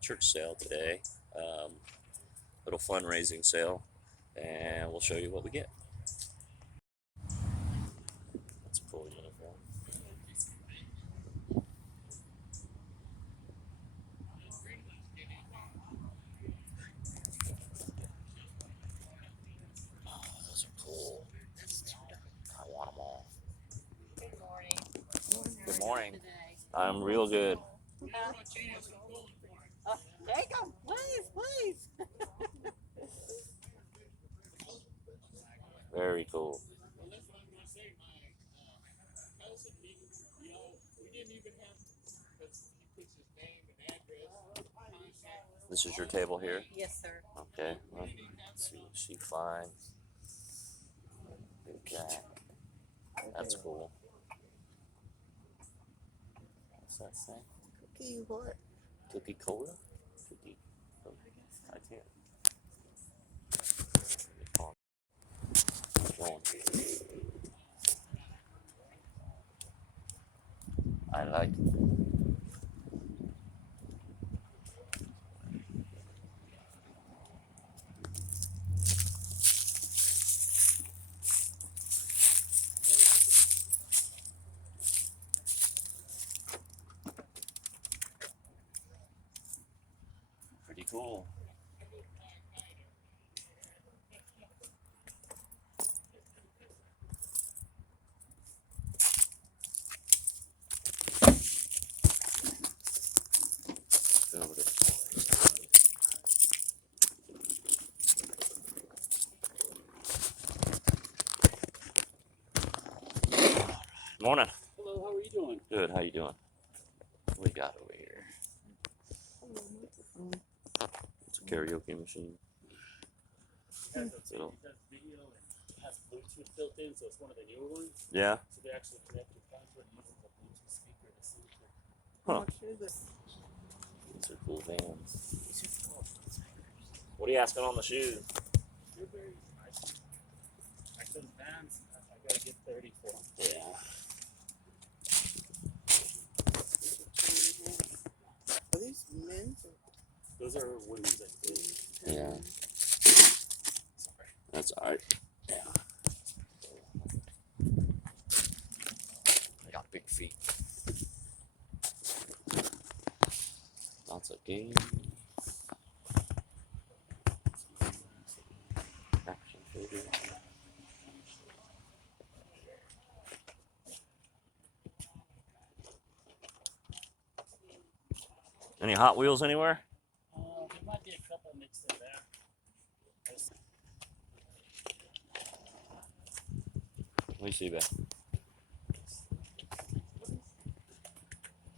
church sale today, little fundraising sale, and we'll show you what we get. That's a cool uniform. Oh, those are cool. I want them all. Good morning. Good morning. I'm real good. Take them, please, please. Very cool. This is your table here? Yes, sir. Okay. Well, let's see what she finds. Big Jack. That's cool. What's that say? Cookie what? Cookie cola? Cookie. Oh, I can't. I like it. Pretty cool. Over to Morning. Hello, how are you doing? Good. How you doing? What we got over here? It's a karaoke machine. It has So, video and it has Bluetooth built in, so it's one of the newer ones. yeah. So they actually connect to the counter and use a Bluetooth speaker to sing it. Huh. These are cool vans. What are you asking on the shoes? They're very nice. Like those bands, I gotta get 30 for them. Yeah. Are these men's? Those are women's, I think. Yeah. Sorry. That's alright. Yeah. I got big feet. Lots of games. Action figures. Any Hot Wheels anywhere? There might be a couple mixed in there. Let me see, Beth.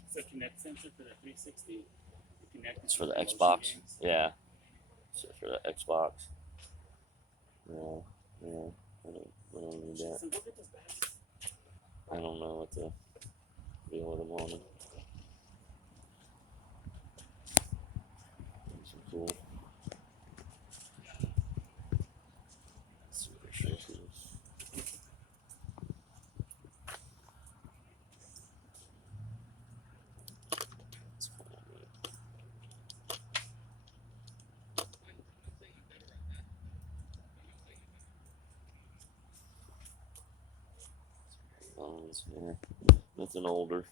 It's a Connect sensor for the 360. You connect It's for the motion Xbox. games. Yeah. It's for the Xbox. Yeah. Yeah. I don't need that. So look at those bags. I don't know what to deal with them on. Some cool. Super shakers. That's cool. Phones, yeah. Nothing older.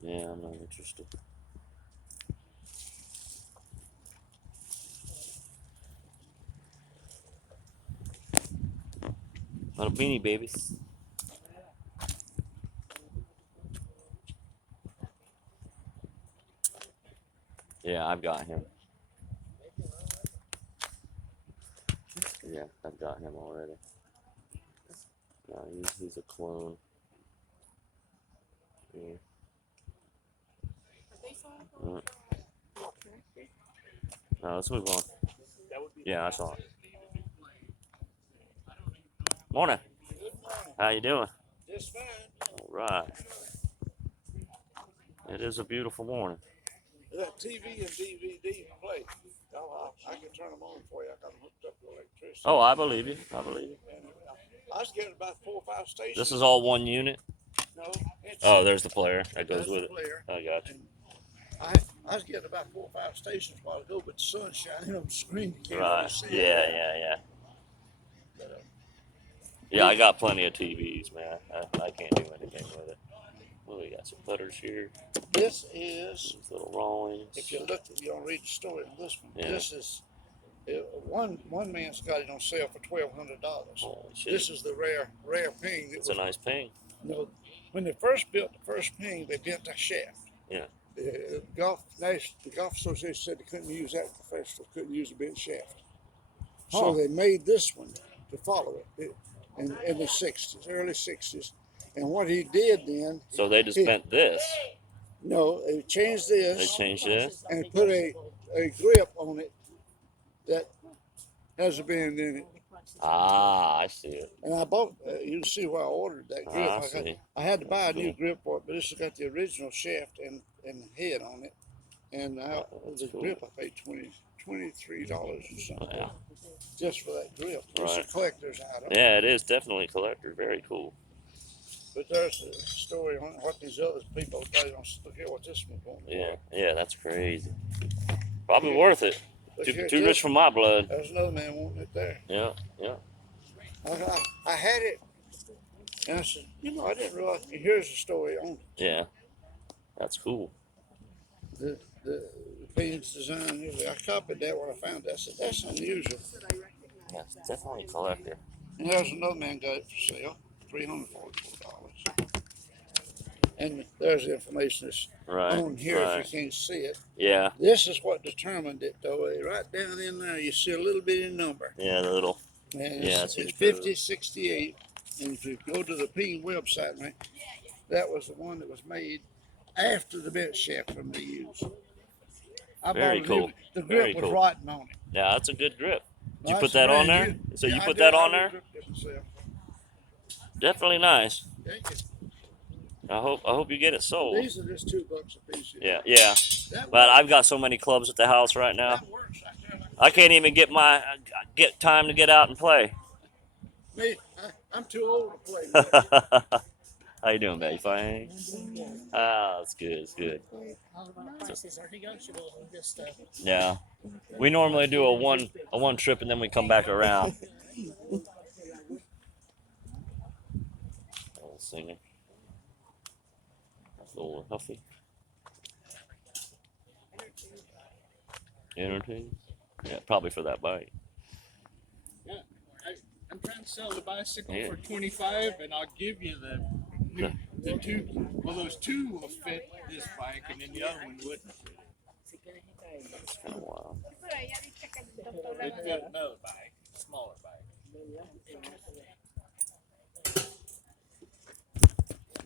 Yeah, I'm not interested. Little Beanie Babies. Yeah, I've got him. Yeah, I've got him already. No, he's a clone. Yeah. No, let's move on. Yeah, I saw it. Morning. How you doing? Just fine. All right. It is a beautiful morning. That TV and DVD play. I can turn them on for you. I got them hooked up to electricity. Oh, I believe you. I believe you. And, I was getting about 4 or 5 stations. This is all one unit? No. Oh, there's the player that goes That's with the it. player. I got you. I I was getting about 4 or 5 stations a while ago, but the sun's shining on the screen. You can't Right. really see Yeah, it. yeah. But, Yeah, I got plenty of TVs, man. I can't do anything with it. Well, we got some putters here. this is, These little rollings. if you look, you're going to read the story on this one. Yeah. This is, one man's got it on sale for $1,200. Holy shit. This is the rare ping. It's a nice ping. You know, when they first built the first ping, they bent the shaft. Yeah. The Golf Association said they couldn't use that. Professionals couldn't use a bent shaft. So they made this one to follow it in the 60s, early 60s. And what he did then, So they just bent this. no, they changed They this changed this. and put a grip on it that has a bend in it. Ah, I see it. And I bought, you can see why I ordered that grip. I see. I had to buy a new grip for it, but this has got the original shaft and head on it. And the cool. grip I paid $23 or something Yeah. just for that grip. It's Right. a collector's item. Yeah, it is definitely a collector. Very cool. But there's a story on what these other people they don't look at what this one's going. Yeah, yeah, that's crazy. Probably worth it. But Too, here, too rich for my blood. there's another man wanting it there. Yeah, yeah. I had it, and I said, I didn't realize. Here's the story on Yeah. That's cool. the paint's design. I copied that when I found that. I said, that's unusual. That's definitely a collector. And there's another man got it for sale, $344. And there's the information that's Right. on here Right. if you can't see it. Yeah. This is what determined it, though. Right down in there, you see a little bitty number. Yeah, the little. And Yeah, it's, that's it's what it 5068. And if you go to the Ping website, man, that was the one that was made after the bent shaft from they used. I Very bought a cool. new- The Very grip was cool. rotten on it. Yeah, that's a good grip. Did you That's put that on there? brand new. So Yeah, you I put did. that I on there? regripped it myself. Definitely nice. Thank you. I hope you get it sold. These are just $2 a piece. Yeah. That But works. I've got so many clubs at the house right now. That works right there. I can't even get time to get out and play. Me, I'm too old to play. Man. How you doing, babe? Fine. Ah, that's good. It's good. Yeah. We normally do a one trip and then we come back around. Little singer. That's a little Huffy. Entertain. Yeah, probably for that bite. Yeah, I'm trying to sell the bicycle Yeah. for $25, and I'll give you the two. Well, those two will fit this bike, and then the other one wouldn't. It's kind of wild. It'd fit another bike, smaller bike.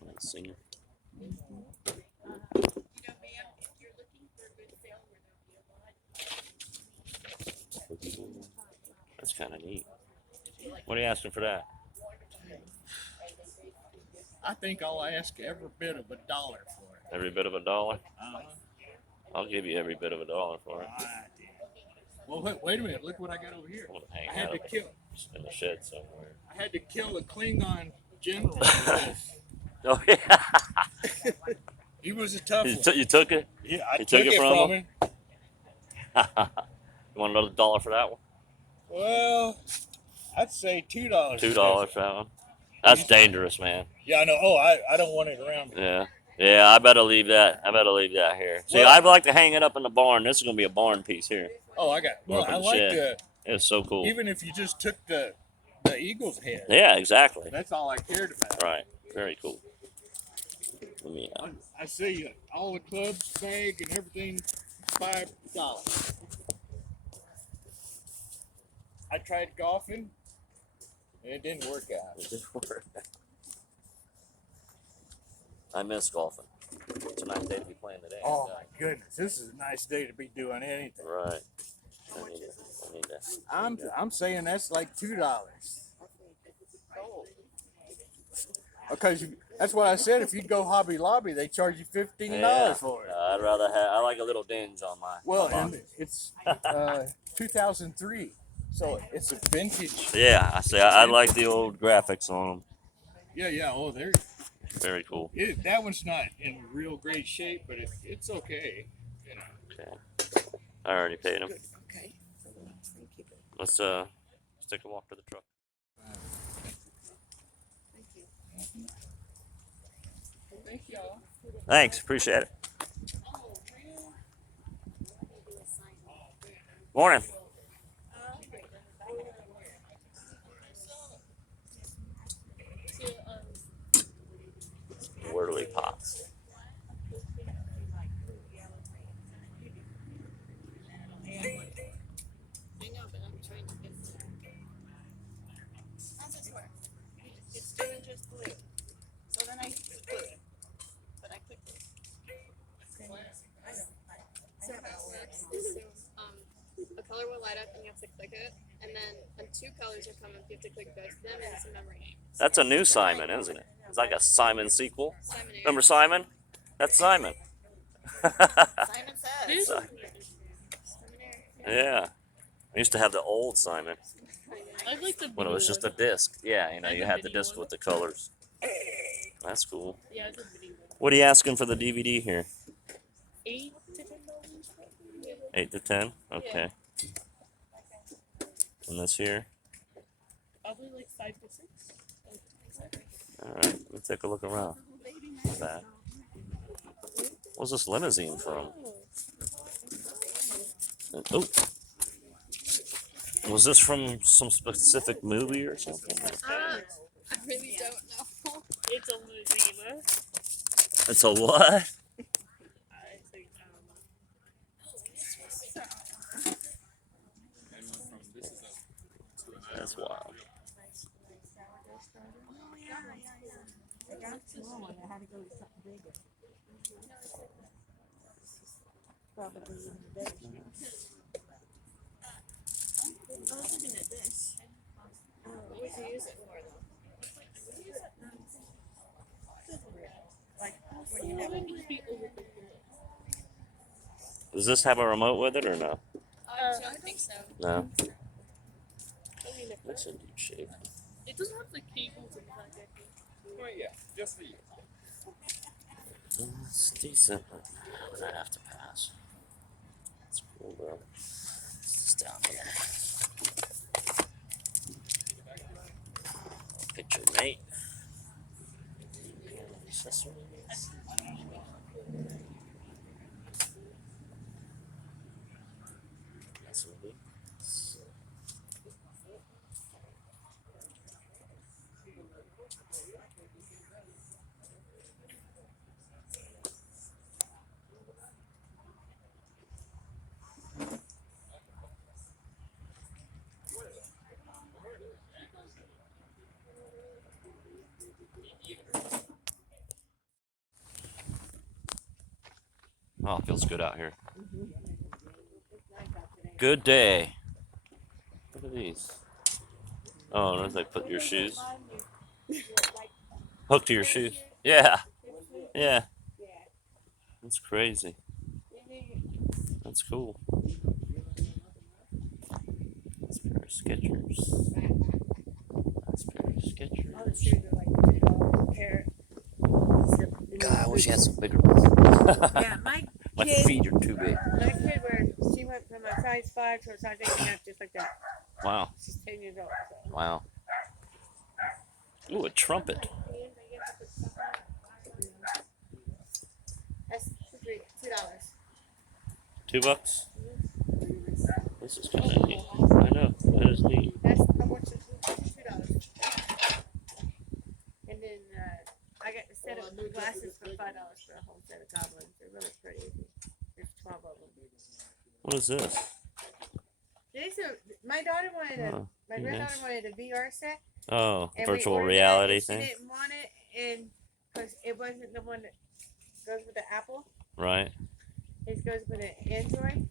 Little singer. That's kind of neat. What are you asking for that? I think I'll ask every bit of $1 for it. Every bit of $1? Uh-huh. I'll give you every bit of $1 for it. Well, wait a minute. Look what I got over here. I'm gonna hang I had that to up kill. in the shed somewhere. I had to kill a Klingon general with this. Oh yeah. He was a tough You, one. you took it? Yeah, I you took took it it from from him? him. You want another $1 for that one? Well, I'd say $2. $2 for that one. That's dangerous, man. Yeah, I know. Oh, I don't want it around me. Yeah. Yeah, I better leave that. here. See, Well- I'd like to hang it up in the barn. This is gonna be a barn piece here. Oh, I got. Well, Up in I the like shed. It's so cool. even if you just took the eagle's head. Yeah, exactly. That's all I cared about. Right. Very cool. Let me. I see all the clubs, bag, and everything, $5. I tried golfing, and it didn't work out. It didn't work. I miss golfing. It's a nice day to be playing today. Oh my goodness, this is a nice day to be doing anything. Right. I need to. I'm saying that's like $2. Because that's what I said. If you go Hobby Lobby, they charge you $15 for it. I'd rather have. I like a little dinge on my. Well, on and mine. it's 2003, so it's a vintage. Yeah, I say I like the old graphics on them. Yeah. Oh, there. Very cool. That one's not in real great shape, but it's okay. You know. I already paid him. Good. Okay. Thank you. Let's take a walk to the truck. Thank you. Thank y'all. Thanks, appreciate it. Morning. Whirly pots. I know, but I'm trying to get there. How's this work? It's doing just blue. So then I blue. But I clicked it. So how it works is a color will light up and you have to click it. And then when two colors are coming, you have to click both of them and it's a memory name. That's a new Simon, isn't it? It's like a Simon sequel. Simon Remember Simon? That's Simon. Simon says. So- yeah. I used to have the old Simon I like the when it was just a disc. Yeah, you know, you had the disc with the colors. That's cool. Yeah, it's a video. What are you asking for the DVD here? $8 to $10. 8 to 10? Okay. And this here? Probably like 5 to 6. Alright, let me take a look around. What's that? What's this limousine from? Oh. Was this from some specific movie or something? I really don't know. It's a limousine. It's a what? I think, That's wild. I was looking at this. What would you use it for though? Does this have a remote with it or no? I don't think so. No. I mean, It's in deep shape. it doesn't have the cables in the back, I think. Oh yeah, just for you. It's decent, but I might have to pass. It's cool though. It's down here. Picture mate. Accessories. That's what it is. Oh, it feels good out here. Good day. Look at these. Oh, don't they put your shoes? Hook to your shoes. Yeah. Yeah. That's crazy. That's cool. That's a pair of Skechers. That's a pair of Skechers. God, I wish you had some bigger ones. Yeah, my My kid, feet are too big. my kid she went from a size 5 to a size 8.5 just like that. Wow. She's 10 years old. So. Wow. Ooh, a trumpet. That's $2. $2? This is kind of neat. I know. That is neat. That's how much is $2. And then I got a set of glasses for $5 for a whole set of goblins. They're really pretty. There's 12 of them. What is this? My daughter wanted a Oh, my nice. granddaughter wanted a VR set. Oh, And we virtual ordered reality it, and thing? She didn't want it, and because it wasn't the one that goes with the Apple. Right. It goes with an Android.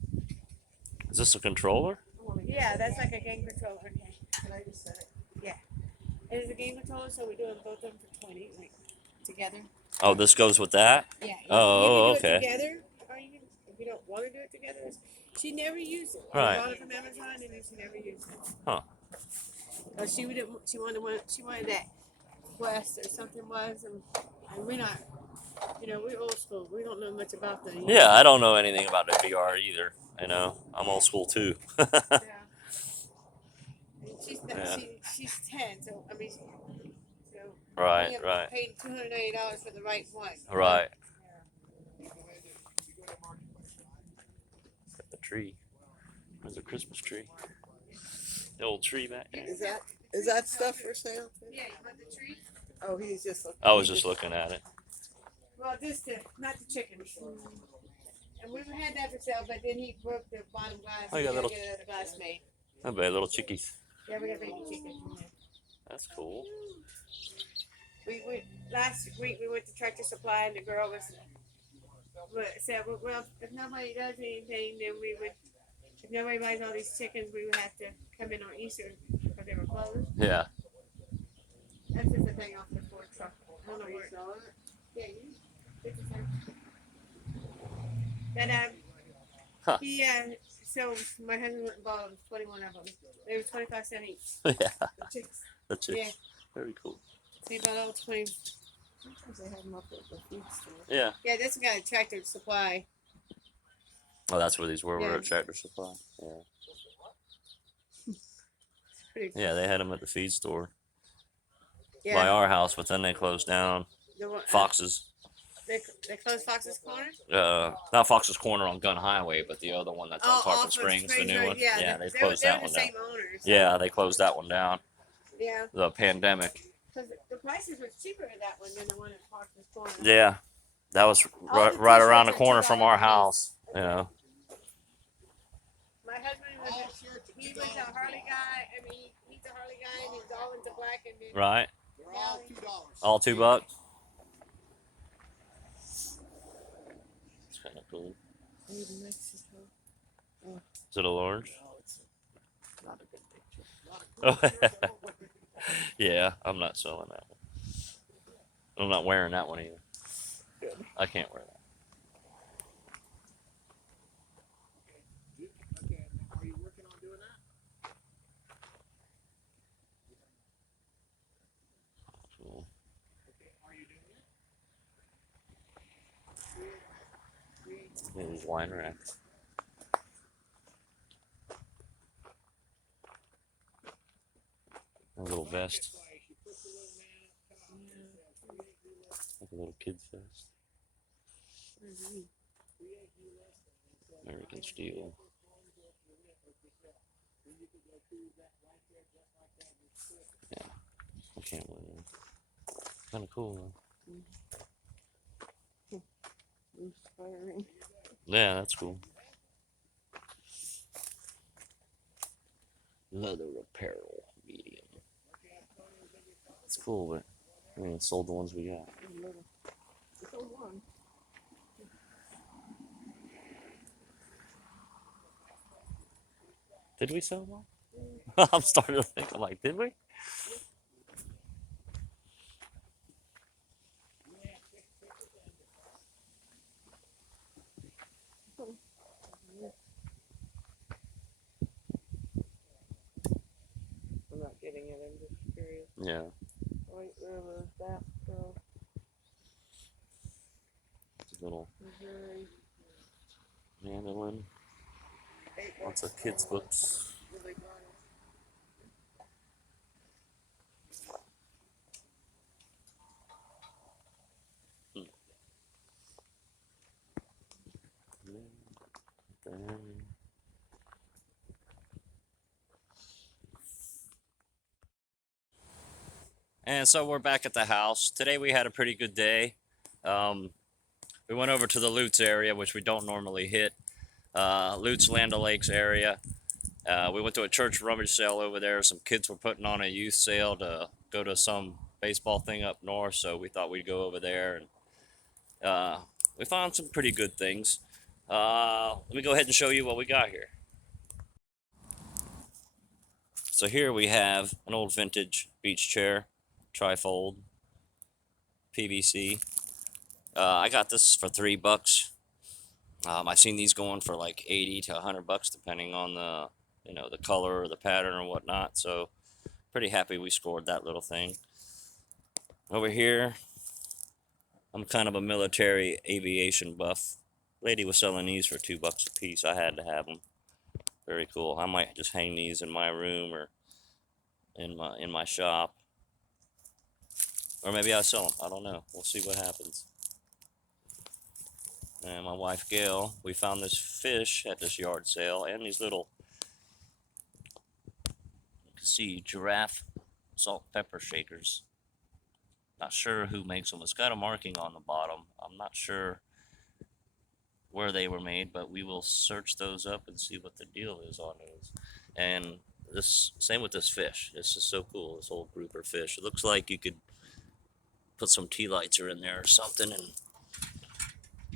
Is this a controller? Yeah, that's like a game controller. Can I just set it? Yeah. It is a game controller, so we're doing both of them for 20, like together. Oh, this goes with that? Yeah. Oh, you can do okay. it together, or you can, if you don't want to do it together. She never used it. Right. I bought it from Amazon, and then she never used it. Huh. She wanted that Quest or something was, and we're not You know, we're old school. We don't know much about the. Yeah, I don't know anything about the VR either. You know, I'm old school too. Yeah. And she's not, Yeah. she's 10, so I mean, so Right, we have right. paid $290 for the right one. Right. Got the tree. There's a Christmas tree. The old tree back there. Is that stuff for sale? Yeah, you want the tree? Oh, he's just looking. I was just looking at it. Well, not the chickens. And we had that for sale, but then he broke the bottom glass. Oh, you got We gotta little- get another glass made. I bet little chickies. Yeah, we got baby chickens in there. That's cool. We last week we went to Tractor Supply and the girl said, well, if nobody does anything, then we would. If nobody buys all these chickens, we would have to come in on Easter because they were closed. Yeah. That's just a thing off the Ford truck. I don't know where. Yeah, you. 50 cents. But Huh. he so my husband went and bought 21 of them. They were 25 cents each. Yeah. The chicks. The chicks. Yeah. Very cool. He bought all 20. Sometimes they have them up at the food store. Yeah. Yeah, this guy at Tractor Supply. Oh, that's where these were. We're Yeah. at Tractor Supply. Yeah. Pretty. Yeah, they had them at the feed store by Yeah. our house, but then they closed down. The one, Fox's. They closed Fox's Corner. Not Fox's Corner on Gun Highway, but the other one that's on Tarpon off of Springs, the new Road. one. Yeah, they they closed were that the one down. same owners. Yeah, they closed that one down. Yeah, The pandemic. because the prices were cheaper at that one than the one at Fox's Corner. Yeah, that was All the right around the t-shirts are corner from our $2 house. You know. My husband he was a Harley guy. I mean, he's a Harley guy and he's all into black and then Right. They're all $2. All $2. It's kind of cool. Made in Mexico. Is it a large? Oh, it's not a good picture. Yeah, I'm not selling that one. I'm not wearing that one either. Good. I can't wear that. Okay, are you working on doing that? Cool. Okay, are you doing it? Look at these wine racks. A little vest. Like a little kid's vest. American Steel. Yeah, I can't wear that. Kind of cool though. Inspiring. Yeah, that's cool. Leather apparel, medium. It's cool, but we ain't sold the ones we got. It's a one. Did we sell one? I'm starting to think. I'm like, did we? I'm not getting it. I'm just curious. Yeah. White River, that girl, It's a little Missouri. mandolin. Lots of kids' books. Really gone. And so we're back at the house. Today we had a pretty good day. We went over to the Lutz area, which we don't normally hit. Lutz, Land O'Lakes area. We went to a church rummage sale over there. Some kids were putting on a youth sale to go to some baseball thing up north, so we thought we'd go over there. And we found some pretty good things. Let me go ahead and show you what we got here. So here we have an old vintage beach chair, trifold, PVC. I got this for $3. I've seen these going for like 80 to $100 depending on the, the color or the pattern or whatnot. So pretty happy we scored that little thing. Over here, I'm kind of a military aviation buff. Lady was selling these for $2 a piece. I had to have them. Very cool. I might just hang these in my room or in my shop, or maybe I'll sell them. I don't know. We'll see what happens. And my wife Gail, we found this fish at this yard sale, and these little, you can see, giraffe salt pepper shakers. Not sure who makes them. It's got a marking on the bottom. I'm not sure where they were made, but we will search those up and see what the deal is on those. And this, same with this fish. This is so cool, this old grouper fish. It looks like you could put some tea lighter in there or something and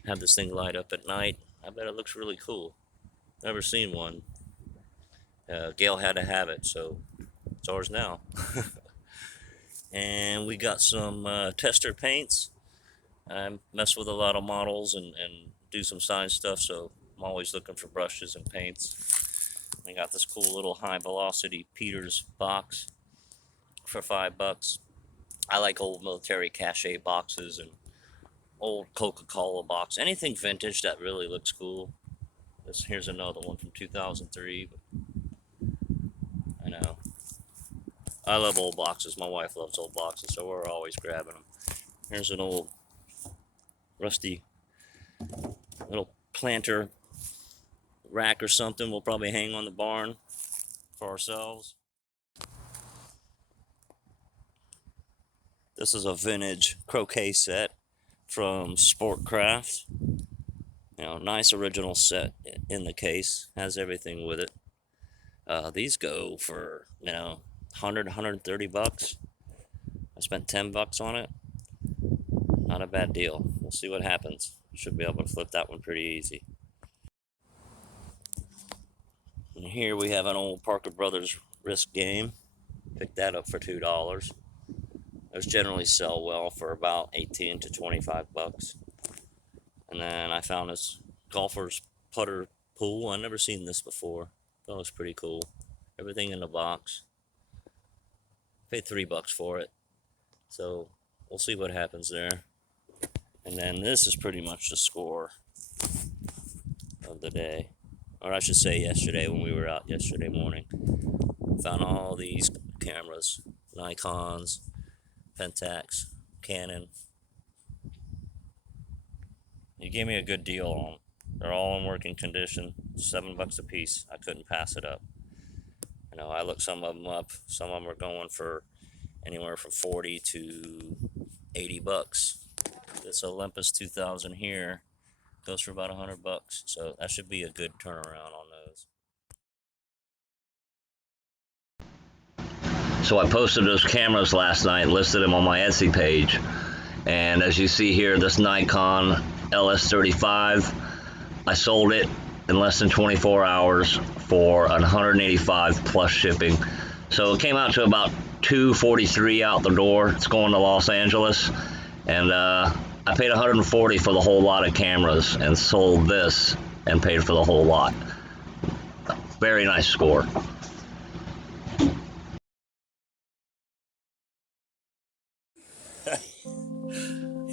have this thing light up at night. I bet it looks really cool. Never seen one. Gail had to have it, so it's ours now. And we got some tester paints. I mess with a lot of models and do some science stuff, so I'm always looking for brushes and paints. We got this cool little high velocity Peters box for $5. I like old military cachet boxes and old Coca-Cola box. Anything vintage that really looks cool. Here's another one from 2003. I know. I love old boxes. My wife loves old boxes, so we're always grabbing them. Here's an old rusty little planter rack or something we'll probably hang on the barn for ourselves. This is a vintage croquet set from Sportcraft. You know, nice original set in the case. Has everything with it. These go for, you know, 130 bucks. I spent $10 on it. Not a bad deal. We'll see what happens. Should be able to flip that one pretty easy. And here we have an old Parker Brothers wrist game. Picked that up for $2. Those generally sell well for about 18 to 25 bucks. And then I found this golfer's putter pool. I've never seen this before. That was pretty cool. Everything in the box. Paid $3 for it. So we'll see what happens there. And then this is pretty much the score of the day. Or I should say yesterday, when we were out yesterday morning. Found all these cameras. Nikons, Pentax, Canon. You gave me a good deal on them. They're all in working condition. $7 a piece. I couldn't pass it up. You know, I looked some of them up. Some of them are going for anywhere from 40 to 80 bucks. This Olympus 2000 here goes for about 100 bucks. So that should be a good turnaround on those. So I posted those cameras last night, listed them on my Etsy page. And as you see here, this Nikon LS35, I sold it in less than 24 hours for $185 plus shipping. So it came out to about $243 out the door. It's going to Los Angeles. And I paid $140 for the whole lot of cameras and sold this and paid for the whole lot. Very nice score.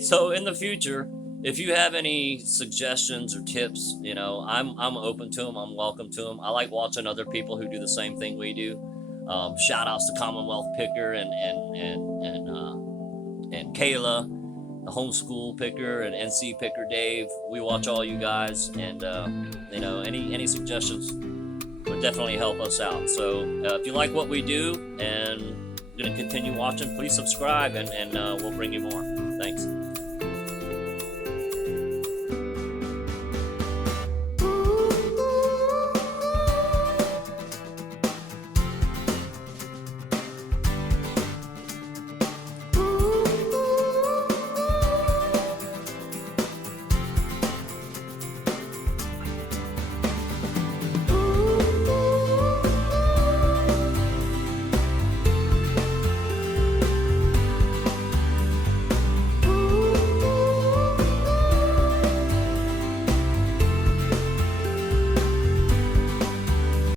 So in the future, if you have any suggestions or tips, you know, I'm open to them. I'm welcome to them. I like watching other people who do the same thing we do. Shout outs to Commonwealth Picker and Kayla, the homeschool picker, and NC Picker Dave. We watch all you guys, and you know, any suggestions would definitely help us out. So if you like what we do and going to continue watching, please subscribe, and we'll bring you more. Thanks.